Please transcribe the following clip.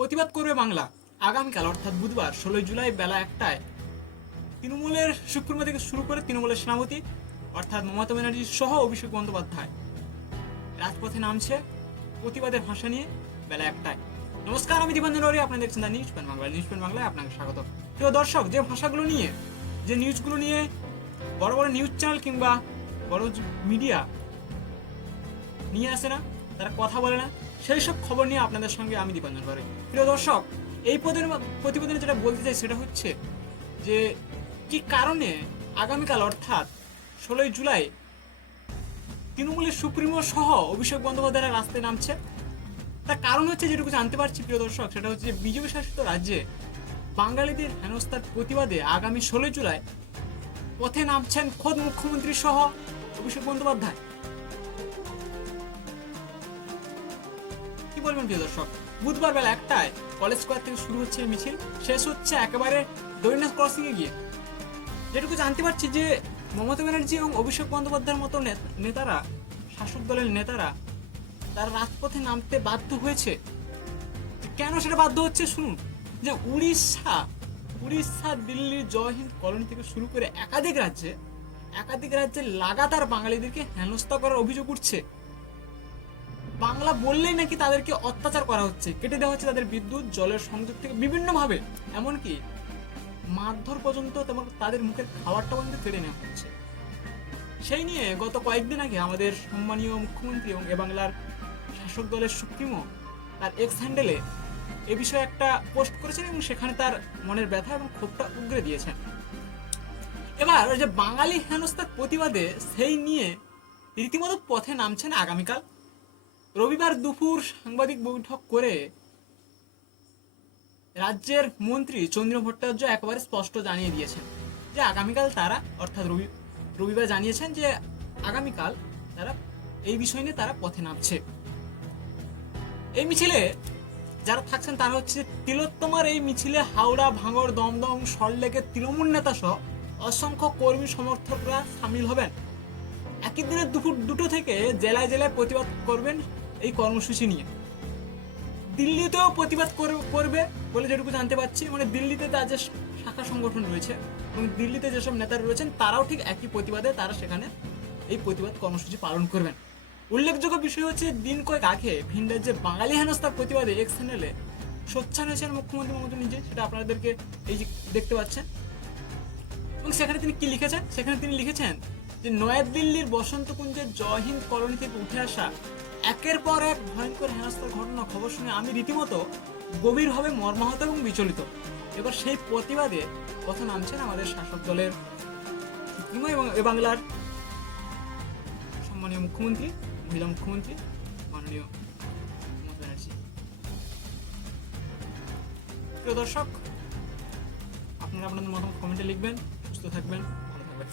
প্রতিবাদ করবে বাংলা। আগামীকাল অর্থাৎ বুধবার 16 জুলাই বেলা 1টায় তৃণমূলের সুপ্রিমো থেকে শুরু করে তৃণমূলের সেনাপতি অর্থাৎ মমতা ব্যানার্জি সহ অভিষেক বন্দ্যোপাধ্যায় রাজপথে নামছে প্রতিবাদের ভাষা নিয়ে বেলা 1টায়। নমস্কার, আমি দীপাঞ্জন ররি, আপনারা দেখছেন the news point Bangla. News point বাংলায় আপনাকে স্বাগত। প্রিয় দর্শক, যে ভাষাগুলো নিয়ে, যে নিউজগুলো নিয়ে বড় বড় নিউজ চ্যানেল কিংবা বড় মিডিয়া নিয়ে আসে না, তারা কথা বলে না, সেই সব খবর নিয়ে আপনাদের সঙ্গে আমি দীপাঞ্জন ররি। প্রিয় দর্শক, এই প্রতিবেদনে যেটা বলতে চাই সেটা হচ্ছে যে কি কারণে আগামীকাল অর্থাৎ 16 জুলাই তৃণমূলের সুপ্রিমো সহ অভিষেক বন্দ্যোপাধ্যায় রাস্তায় নামছে। তার কারণ হচ্ছে, যেটুকু জানতে পারছি প্রিয় দর্শক, সেটা হচ্ছে যে বিজেপি শাসিত রাজ্যে বাঙালিদের হেনস্থার প্রতিবাদে আগামী 16 জুলাই পথে নামছেন খোদ মুখ্যমন্ত্রী সহ অভিষেক বন্দ্যোপাধ্যায়। কি বলবেন প্রিয় দর্শক? বুধবার বেলা 1টায় কলেজ স্কোয়ার থেকে শুরু হচ্ছে মিছিল, শেষ হচ্ছে একেবারে দৈনাথ ক্রসিং এ গিয়ে। যেটুকু জানতে পারছি যে মমতা ব্যানার্জি এবং অভিষেক বন্দ্যোপাধ্যায়ের মতো নেতারা, শাসক দলের নেতারা, তারা রাজপথে নামতে বাধ্য হয়েছে। কেন সেটা বাধ্য হচ্ছে শুনুন। যে উড়িষ্যা, দিল্লির জয় হিন্দ কলোনি থেকে শুরু করে একাধিক রাজ্যে লাগাতার বাঙালিদেরকে হেনস্থা করার অভিযোগ উঠছে। বাংলা বললেই নাকি তাদেরকে অত্যাচার করা হচ্ছে, কেটে দেওয়া হচ্ছে তাদের বিদ্যুৎ, জলের সংযোগ থেকে বিভিন্নভাবে, এমনকি মারধর পর্যন্ত, তাদের মুখের খাবারটা পর্যন্ত কেড়ে নেওয়া হচ্ছে। সেই নিয়ে গত কয়েকদিন আগে আমাদের সম্মানীয় মুখ্যমন্ত্রী এবং এ বাংলার শাসক দলের সুপ্রিমো তার এক্স হ্যান্ডেলে এ বিষয়ে একটা পোস্ট করেছেন এবং সেখানে তার মনের ব্যথা এবং ক্ষোভটা উগরে দিয়েছেন। এবার যে বাঙালি হেনস্থার প্রতিবাদে সেই নিয়ে রীতিমতো পথে নামছেন আগামীকাল। রবিবার দুপুর সাংবাদিক বৈঠক করে রাজ্যের মন্ত্রী চন্দ্র ভট্টাচার্য একেবারে স্পষ্ট জানিয়ে দিয়েছেন যে আগামীকাল তারা, অর্থাৎ রবিবার জানিয়েছেন যে আগামীকাল তারা এই বিষয় নিয়ে তারা পথে নামছে। এই মিছিলে যারা থাকছেন তারা হচ্ছে তিলোত্তমার। এই মিছিলে হাওড়া, ভাঙড়, দমদম, সল্টলেকের তৃণমূল নেতা সহ অসংখ্য কর্মী সমর্থকরা সামিল হবেন। একই দিনে দুপুর 2টো থেকে জেলায় জেলায় প্রতিবাদ করবেন এই কর্মসূচি নিয়ে। দিল্লিতেও প্রতিবাদ করবে বলে যেটুকু জানতে পারছি। মানে দিল্লিতে তার যে শাখা সংগঠন রয়েছে এবং দিল্লিতে যেসব নেতারা রয়েছেন তারাও ঠিক একই প্রতিবাদে তারা সেখানে এই প্রতিবাদ কর্মসূচি পালন করবেন। উল্লেখযোগ্য বিষয় হচ্ছে, দিন কয়েক আগে ভিন রাজ্যে বাঙালি হেনস্থার প্রতিবাদে এক্স চ্যানেলে সোচ্চার হয়েছেন মুখ্যমন্ত্রী মমতা নিজে, সেটা আপনাদেরকে এই যে দেখতে পাচ্ছেন। এবং সেখানে তিনি কি লিখেছেন? সেখানে তিনি লিখেছেন যে নয়াদিল্লির বসন্তকুঞ্জের জয় হিন্দ কলোনি থেকে উঠে আসা একের পর এক ভয়ঙ্কর হেনস্থার ঘটনা খবর শুনে আমি রীতিমতো গভীরভাবে মর্মাহত এবং বিচলিত। এবার সেই প্রতিবাদে কথা নামছেন আমাদের শাসক দলের সুপ্রিমো এবং এ বাংলার সম্মানীয় মুখ্যমন্ত্রী, মহিলা মুখ্যমন্ত্রী মাননীয় মমতা ব্যানার্জি। প্রিয় দর্শক, আপনারা আপনাদের মতামত কমেন্টে লিখবেন। সুস্থ থাকবেন, ভালো থাকবেন।